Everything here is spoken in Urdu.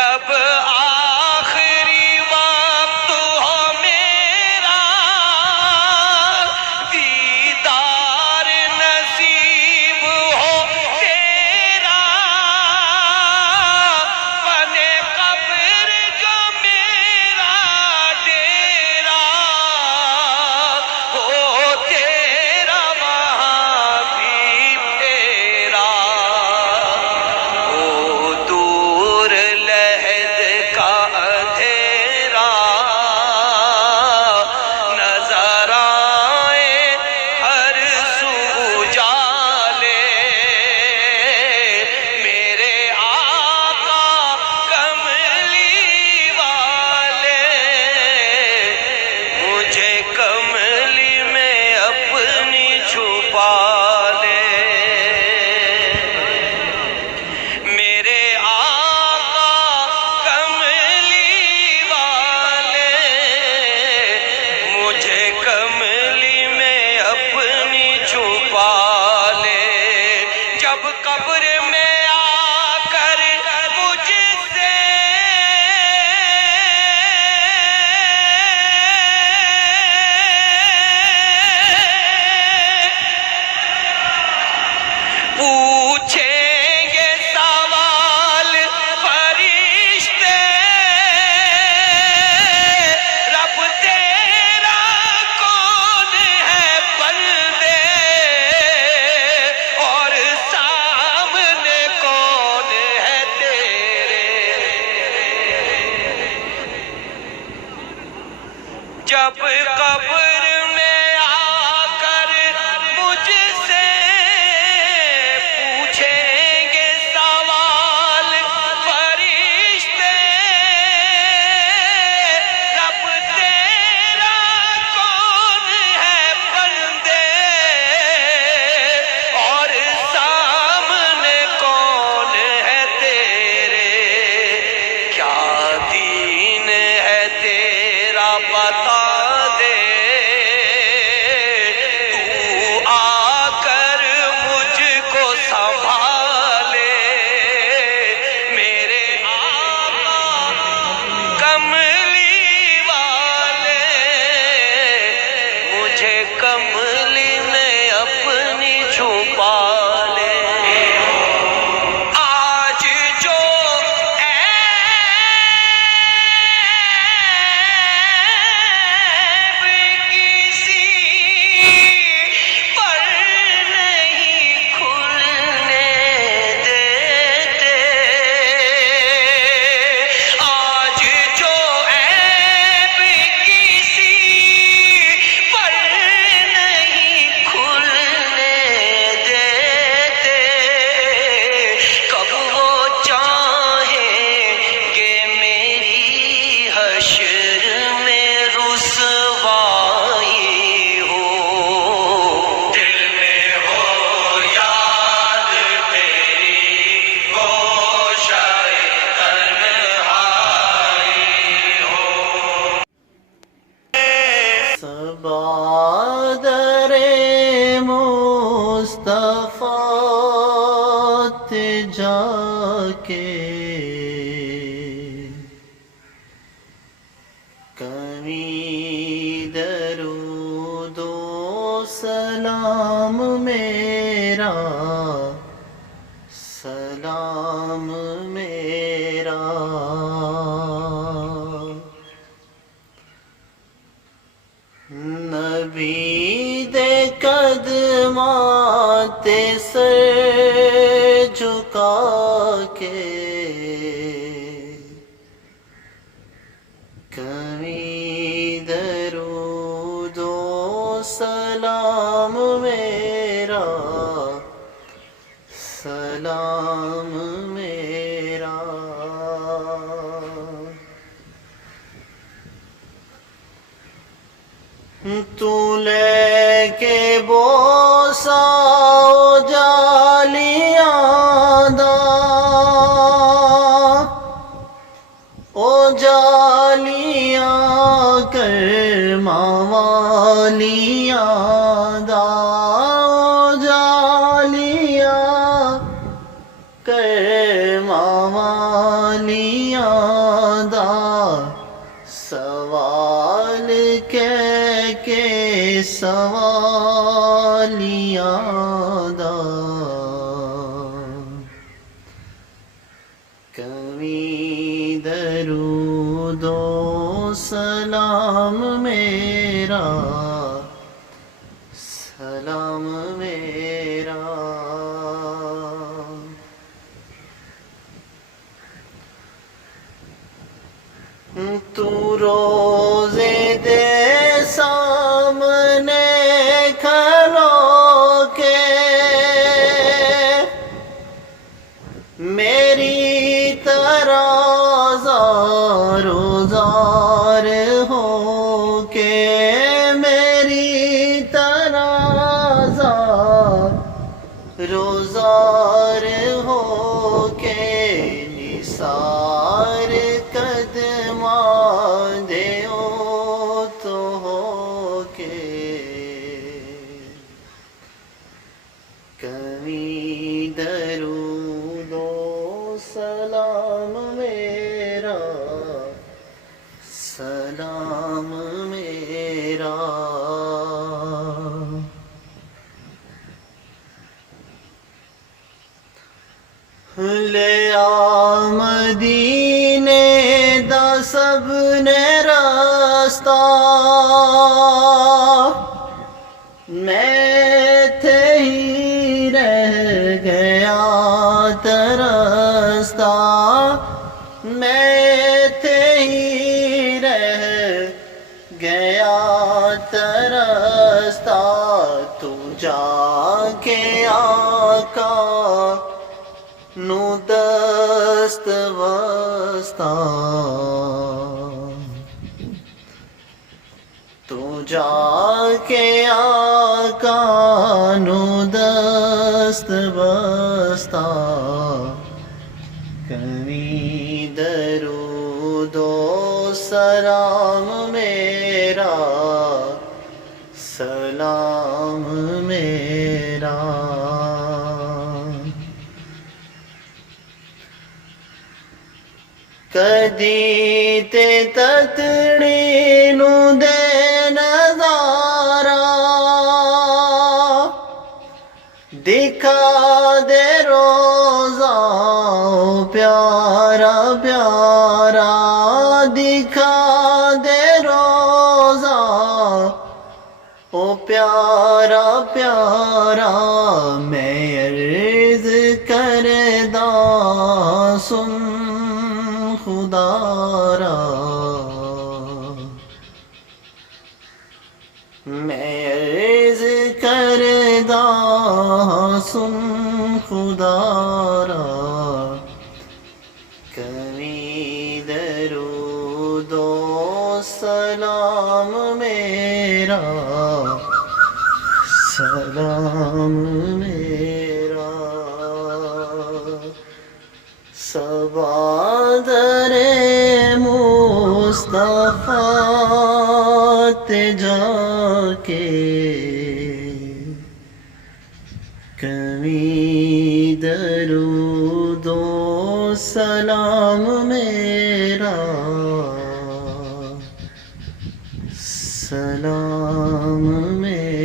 جب آخری وقت ہو میرا دیدار نصیب ہو تیرا فن قبر جو میرا ڈیرا ہو تیرا وہاں بھی تیرا ہو دور لحد کا اندھیرا نظر آئے ہر سو جالے میرے آقا کملی والے مجھے کملی میں اپنی چھپا لے میرے آقا کملی والے مجھے کملی میں اپنی چھپا لے جب قبر میں آ کر مجھ سے پوچھیں گے سوال فرشتے رب تیرا کون ہے بندے اور سامنے کون ہے تیرے جب قبر میں آ کر مجھ سے پوچھیں گے سوال فرشتے رب تیرا کون ہے بندے اور سامنے کون ہے تیرے کیا دین ہے تیرا بتا دے تو آ کر مجھ کو سنبھالے میرے آقا کملی والے مجھے کملی میں اپنی چھپا لے آج جو کسی پر نہیں کھلنے دیتے آج جو عیب کسی پر نہیں کھلنے دیتے کب وہ چاہیں کہ میری حشر میں رسوائی ہو دل میں ہو یاد تیری گوشۂ تنہائی ہو سبادر مصطفیٰ جا کے کمی درود و سلام میرا سلام میرا نبی دے قدمات سر جھکا کے کمی درود و سلام میرا سلام میرا تو لے کے بوسا جالیاں دا او جالیاں کر موالیاں دا او جالیاں کر موالیاں سوالیاں دا سوال کہہ کے سوالیاں دا کمی درود و سلام میرا سلام میرا تو روزے دے سامنے کھلو کے میری طرح زار و زار ہو کے میری طرح زار و زار ہو کے نثار قدماں دیو تو ہو کے کمی درود و سلام میرا سلام میرا لے آ مدینے دا سب نے راستہ میں تھے ہی رہ گیا ترستا میں تھے ہی رہ گیا ترستا تو جا کے آقا نو دست وستا تو جا کے آقا نو دست وستا کمی درود و سلام میرا سلام میرا کدی تے تتڑی نو دے نظارہ دکھا دے روزہ پیارا پیارا دکھا دے روزہ او پیارا پیارا میں عرض کردہ سن خدا را میں عرض کردہ سن خدا را کمی درود و سلام میرا سلام میرا سبادر مصطفیٰ تے جا کے کمی درود و سلام میرا سلام میرا